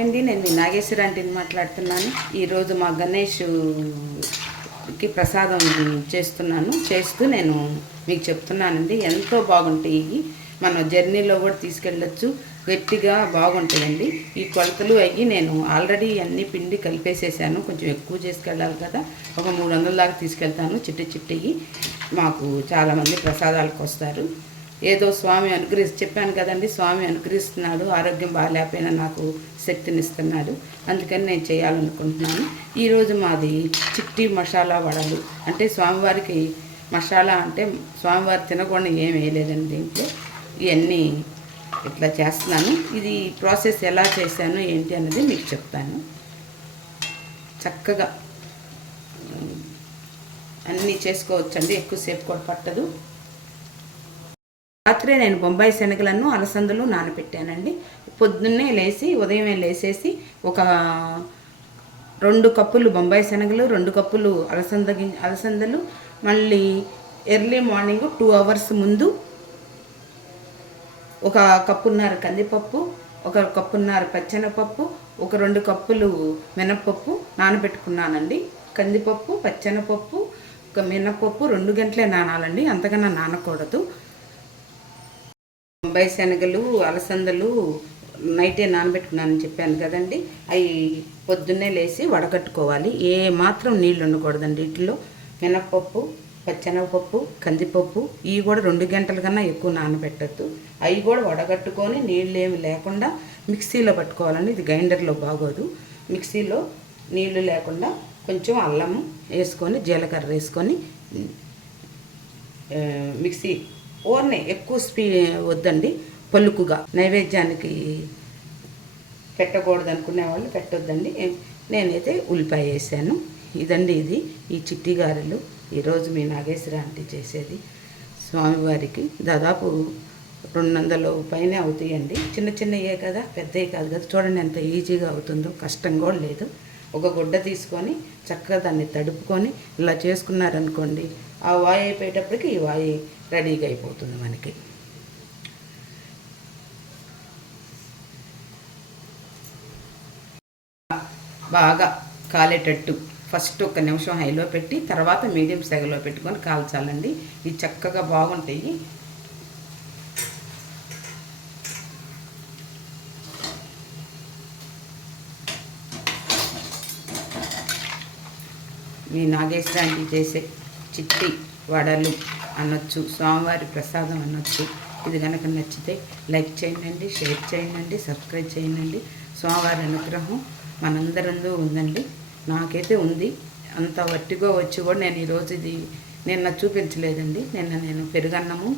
అండి నేను మీ నాగేశ్వర ఆంటీని మాట్లాడుతున్నాను. ఈరోజు మా గణేష్కి ప్రసాదం చేస్తున్నాను. చేస్తూ నేను మీకు చెప్తున్నానండి. ఎంతో బాగుంటాయి ఇవి. మన జర్నీలో కూడా తీసుకెళ్ళొచ్చు. గట్టిగా బాగుంటాయండి. ఈ కొలతలు అయ్యి నేను ఆల్రెడీ అన్ని పిండి కలిపేసేసాను. కొంచెం ఎక్కువ చేసుకెళ్ళాలి కదా. ఒక మూడు వందల దాకా తీసుకెళ్తాను. చిట్టి చిట్టివి మాకు చాలామంది ప్రసాదాలకు వస్తారు. ఏదో స్వామి అనుగ్రహి చెప్పాను కదండి స్వామి అనుగ్రహిస్తున్నాడు ఆరోగ్యం బాగాలేకపోయినా నాకు శక్తిని ఇస్తున్నాడు అందుకని నేను చేయాలనుకుంటున్నాను. ఈరోజు మాది చిట్టి మసాలా వడలు. అంటే స్వామివారికి మసాలా అంటే స్వామివారి తినకుండా ఏం వేయలేదండి దీంట్లో. ఇవన్నీ ఇట్లా చేస్తున్నాను. ఇది ప్రాసెస్ ఎలా చేశాను ఏంటి అన్నది మీకు చెప్తాను. చక్కగా అన్నీ చేసుకోవచ్చండి ఎక్కువసేపు కూడా పట్టదు. రాత్రే నేను బొంబాయి శనగలను అలసందలు నానబెట్టానండి. పొద్దున్నే లేచి ఉదయమే లేసేసి ఒక రెండు కప్పులు బొంబాయి శనగలు రెండు కప్పులు అలసంద గిం- అలసందలు మళ్ళీ ఎర్లీ మార్నింగ్ టూ అవర్స్ ముందు ఒక కప్పున్నర కందిపప్పు ఒక కప్పున్నర పచ్చెనపప్పు ఒక రెండు కప్పులు మినప్పప్పు నానబెట్టుకున్నానండి. కందిపప్పు పచ్చెనపప్పు ఒక మినప్పప్పు రెండు గంటలే నానాలండి. అంతకన్నా నానకూడదు. బొంబాయి శనగలు అలసందలు నైటే నానబెట్టుకున్నానని చెప్పాను కదండి. అవి పొద్దున్నే లేచి వడగట్టుకోవాలి ఏ మాత్రం నీళ్ళు ఉండకూడదండి వీటిలో మినప్పప్పు పచ్చెనగపప్పు కందిపప్పు ఇవి కూడా రెండు గంటల కన్నా ఎక్కువ నానబెట్టద్దు. అవి కూడా వడగట్టుకొని నీళ్ళు ఏమి లేకుండా మిక్సీలో పట్టుకోవాలండి. ఇది గ్రైండర్లో బాగోదు. మిక్సీలో నీళ్ళు లేకుండా కొంచెం అల్లము వేసుకొని జీలకర్ర వేసుకొని మిక్సీ ఓర్నే ఎక్కువ స్పీ వద్దండి. పలుకుగా. నైవేద్యానికి పెట్టకూడదు అనుకునే వాళ్ళు పెట్టొద్దండి నేనైతే ఉల్లిపాయ వేసాను. ఇదండి ఇది. ఈ చిట్టి గారెలు ఈరోజు మీ నాగేశ్వర ఆంటీ చేసేది. స్వామివారికి దాదాపు రెండు వందలు పైనే అవుతాయండి. చిన్న చిన్నయే కదా పెద్దవి కాదు కదా. చూడండి ఎంత ఈజీగా అవుతుందో. కష్టం కూడా లేదు. ఒక గుడ్డ తీసుకొని చక్కగా దాన్ని తడుపుకొని ఇలా చేసుకున్నారనుకోండి ఆ వాయి అయిపోయేటప్పటికి ఈ వాయి రెడీగా అయిపోతుంది మనకి. బాగా కాలేటట్టు ఫస్ట్ ఒక నిమిషం హైలో పెట్టి తర్వాత మీడియం సెగలో పెట్టుకొని కాల్చాలండి. ఇవి చక్కగా బాగుంటాయి. మీ నాగేశ్వరానికి చేసే చిట్టి వడలు అనొచ్చు స్వామివారి ప్రసాదం అనొచ్చు. ఇది కనుక నచ్చితే లైక్ చేయండి షేర్ చేయండి సబ్స్క్రైబ్ చేయండి. స్వామివారి అనుగ్రహం మనందరంలో ఉందండి. నాకైతే ఉంది. అంత వట్టిగా వచ్చి కూడా నేను ఈరోజు ఇది నిన్న చూపించలేదండి. నిన్న నేను పెరుగన్నము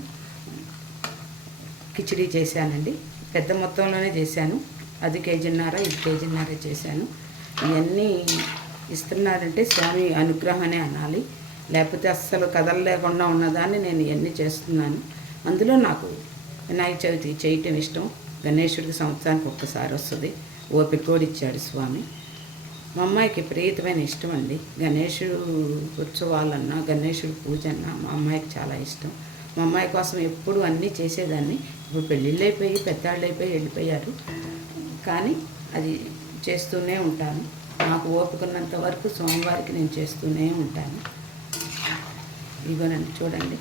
కిచిడి చేశానండి. పెద్ద మొత్తంలోనే చేశాను. అది కేజీన్నర ఇది కేజీన్నర చేశాను. ఇవన్నీ ఇస్తున్నారంటే స్వామి అనుగ్రహమే అనాలి. లేకపోతే అస్సలు కదలలేకుండా ఉన్నదాన్ని నేను ఇవన్నీ చేస్తున్నాను. అందులో నాకు వినాయక చవితి చేయటం ఇష్టం. గణేశుడికి సంవత్సరానికి ఒక్కసారి వస్తుంది. ఓపిక కూడా ఇచ్చాడు స్వామి. మా అమ్మాయికి ప్రీతమైన ఇష్టం అండి. గణేశుడు ఉత్సవాలన్నా గణేశుడు పూజ అన్నా మా అమ్మాయికి చాలా ఇష్టం. మా అమ్మాయి కోసం ఎప్పుడు అన్నీ చేసేదాన్ని. ఇప్పుడు పెళ్ళిళ్ళు అయిపోయి పెద్దాళ్ళు అయిపోయి వెళ్ళిపోయారు. కానీ అది చేస్తూనే ఉంటాను. నాకు ఓపుకున్నంత వరకు సోమవారికి నేను చేస్తూనే ఉంటాను. ఇవ్వనండి చూడండి.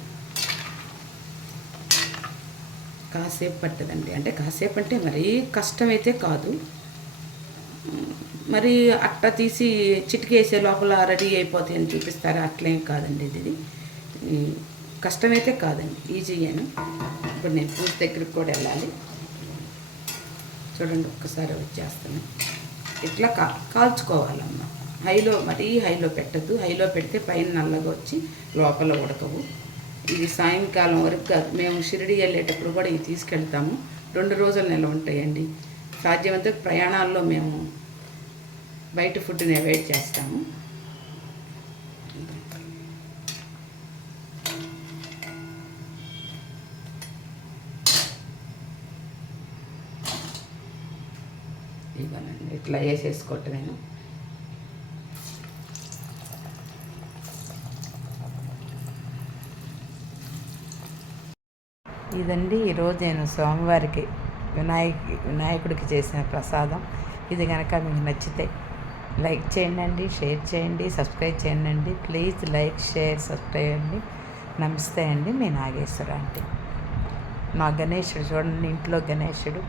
కాసేపు పట్టదండి. అంటే కాసేపు అంటే మరీ కష్టమైతే కాదు. మరి అట్ట తీసి చిటికేసే లోపల రెడీ అయిపోతాయి అని చూపిస్తారా? అట్లేం కాదండి ఇది. కష్టమైతే కాదండి. ఈజీ అని ఇప్పుడు నేను పూజ దగ్గరికి కూడా వెళ్ళాలి. చూడండి ఒక్కసారి వచ్చేస్తాను ఇట్లా కా కాల్చుకోవాలమ్మా హైలో మరీ హైలో పెట్టద్దు. హైలో పెడితే పైన నల్లగా వచ్చి లోపల ఉడకవు. ఇవి సాయంకాలం వరకు కాదు. మేము షిరిడి వెళ్ళేటప్పుడు కూడా ఇవి తీసుకెళ్తాము. రెండు రోజులు నిల్వ ఉంటాయండి. సాధ్యమైతే ప్రయాణాల్లో మేము బయట ఫుడ్ని అవాయిడ్ చేస్తాము. ఇవ్వాలండి ఇట్లా వేసేసుకోవటమేను ఇదండి ఈరోజు నేను స్వామివారికి వినాయక వినాయకుడికి చేసిన ప్రసాదం. ఇది కనుక మీకు నచ్చితే లైక్ చేయండి షేర్ చేయండి సబ్స్క్రైబ్ చేయండి ప్లీజ్ లైక్ షేర్ సబ్స్క్రైబ్ అండి. నమస్తే అండి. మీ నాగేశ్వర అంటే మా గణేశుడు చూడండి ఇంట్లో గణేశుడు